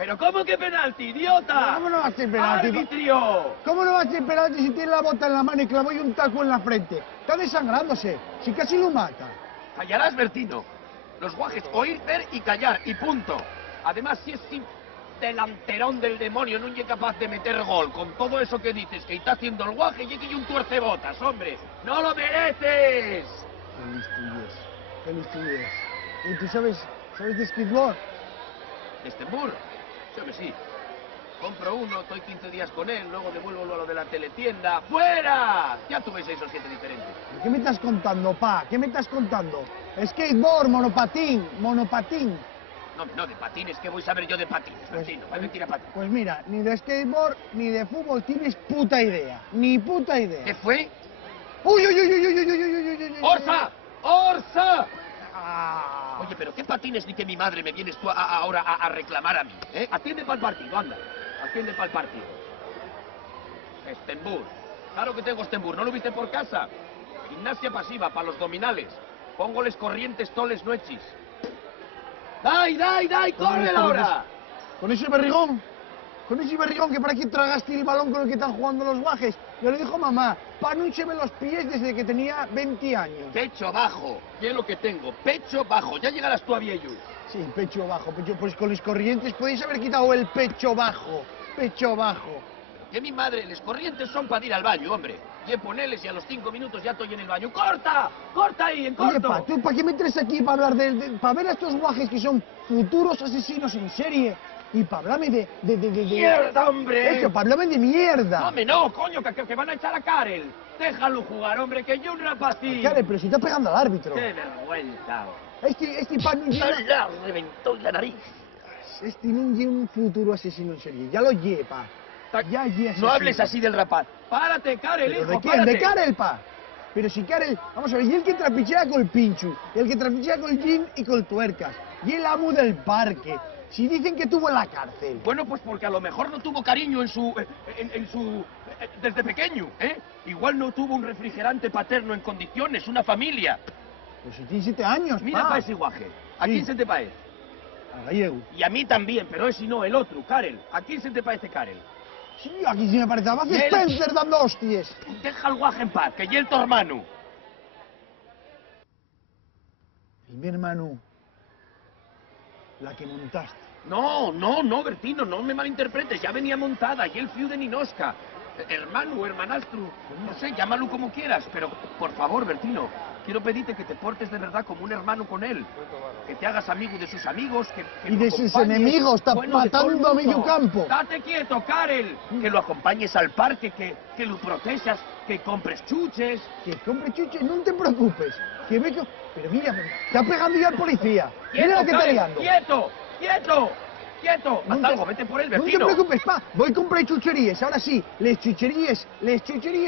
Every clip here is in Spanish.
¿Pero cómo que penalti, idiota? ¿Cómo no va a ser penalti? ¡Arbitrio! ¿Cómo no va a ser penalti si tiene la bota en la mano y clavó y un taco en la frente? Está desangrándose, si casi lo mata. Callarás, Bertino. Los guajes oír, ver y callar, y punto. Además, si es delanterón del demonio, no es capaz de meter gol, con todo eso que dices, que está haciendo el guaje y que un tuercebotas, hombre. ¡No lo mereces! Qué listo. ¿Y tú sabes de skateboard? ¿De Stenburg? Yo que sí. Compro uno, estoy 15 días con él, luego devuelvo lo de la teletienda. ¡Fuera! Ya tuve 6 o 7 diferentes. ¿Qué me estás contando, pa? ¿Qué me estás contando? Skateboard, monopatín. No, de patines, ¿qué voy a saber yo de patines, Bertino? Voy a mentir a patín. Pues mira, ni de skateboard ni de fútbol tienes puta idea. Ni puta idea. ¿Qué fue? ¡Uy! ¡Orsa! ¡Orsa! Ah. Oye, pero ¿qué patines ni que mi madre me vienes tú ahora a reclamar a mí? ¿Eh? Atiende para el partido, anda. Atiende para el partido. Stenburg. Claro que tengo Stenburg, ¿no lo viste por casa? Gimnasia pasiva, para los dominales. Póngoles corrientes, toles, nuechis. ¡Dai, corre ahora! Con ese barrigón que para aquí tragaste el balón con el que están jugando los guajes. Yo le dijo mamá, pa no hincheme los pies desde que tenía 20 años. Pecho bajo, ¿qué es lo que tengo? Pecho bajo, ya llegarás tú a viejo. Sí, pecho bajo, pues con los corrientes podéis haber quitado el pecho bajo. Que mi madre, les corrientes son para ir al baño, hombre. Y poneles y a los 5 minutos ya estoy en el baño. ¡Corta! ¡Corta ahí, en corto! Oye, pa, ¿tú para qué me traes aquí para hablar para ver a estos guajes que son futuros asesinos en serie? Y para hablarme de... ¡Mierda, hombre! Eso, para hablarme de mierda. No, hombre, no, coño, que van a echar a Karel. Déjalo jugar, hombre, que yo un rapacín. Karel, pero si está pegando al árbitro. ¡Qué vergüenza! Este pa no lleva... ¡La reventó la nariz! Este no lleva un futuro asesino en serie. Ya lo lleva. Ya lleva. No hables así del rapaz. ¡Párate, Karel, ¿Pero hijo, de quién? párate! ¿De Karel, pa? Pero si Karel... Vamos a ver, y el que trapichea con el pinchu, el que trapichea con el gin y con tuercas, y el amo del parque. Si dicen que tuvo en la cárcel. Bueno, pues porque a lo mejor no tuvo cariño desde pequeño, ¿eh? Igual no tuvo un refrigerante paterno en condiciones, una familia. Pues si tiene 7 años, Mira pa. para ese guaje. ¿A Sí. quién se te parece? A gallego. Y a mí también, pero ese no, el otro, Karel. ¿A quién se te parece Karel? Sí, aquí sí me parece. Va a hacer Y él- Spencer dando hostias. Deja al guaje en paz, que ya el tu hermano. Mi hermano, la que montaste. No, Bertino, no me malinterpretes. Ya venía montada y el fiu de Ninosca. Hermano, hermanastro, no sé, llámalo como quieras, pero por favor, Bertino, quiero pedirte que te portes de verdad como un hermano con él. Que te hagas amigo de sus amigos, que Y lo de sus acompañes. enemigos, está Bueno, de todo el matando a mundo. medio campo. Date quieto, Karel. Que lo acompañes al parque, que lo protejas, que compres chuches. Que compre chuche, no te preocupes. Que ve que... Pero mira, está pegando ya al policía. Mira lo que está Karel, liando. ¡Quieto! No Haz te- algo, vete por él, No te Bertino. preocupes, pa. Voy a comprar chucherías. Ahora sí, les chucherías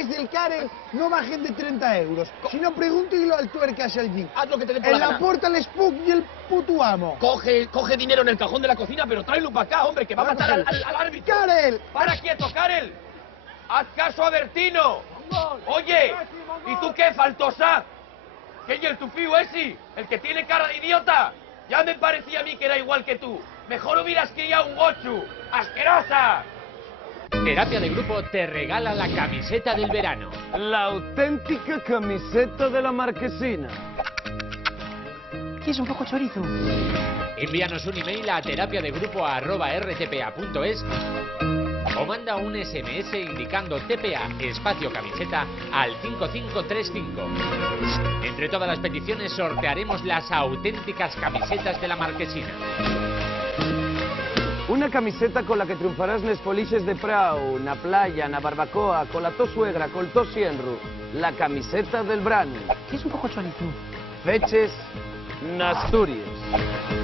del Karel no bajen de 30 euros. Si no, pregúntelo al tuercas al gin. Haz lo que te dé por En la la gana. puerta el Spook y el puto amo. Coge dinero en el cajón de la cocina, pero tráelo para acá, hombre, que va a matar al árbitro. ¡Karel! ¡Para quieto, Karel! ¡Haz caso a Bertino! Oye, ¿y tú qué, faltosa? ¿Qué y el tufío ese? ¿El que tiene cara de idiota? Ya me parecía a mí que era igual que tú. Mejor hubieras criado un gochu. ¡Asquerosa! Terapia de Grupo te regala la camiseta del verano. La auténtica camiseta de la marquesina. ¿Quieres un poco chorizo? Envíanos un email a terapiadeGrupo@rtpa.es o manda un SMS indicando TPA espacio camiseta al 5535. Entre todas las peticiones sortearemos las auténticas camisetas de la marquesina. Una camiseta con la que triunfarás nes foliches de prau, na playa, na barbacoa, con la to suegra, col to sienru. La camiseta del Bran. ¿Quieres un poco chorizo? Feches, Nasturias.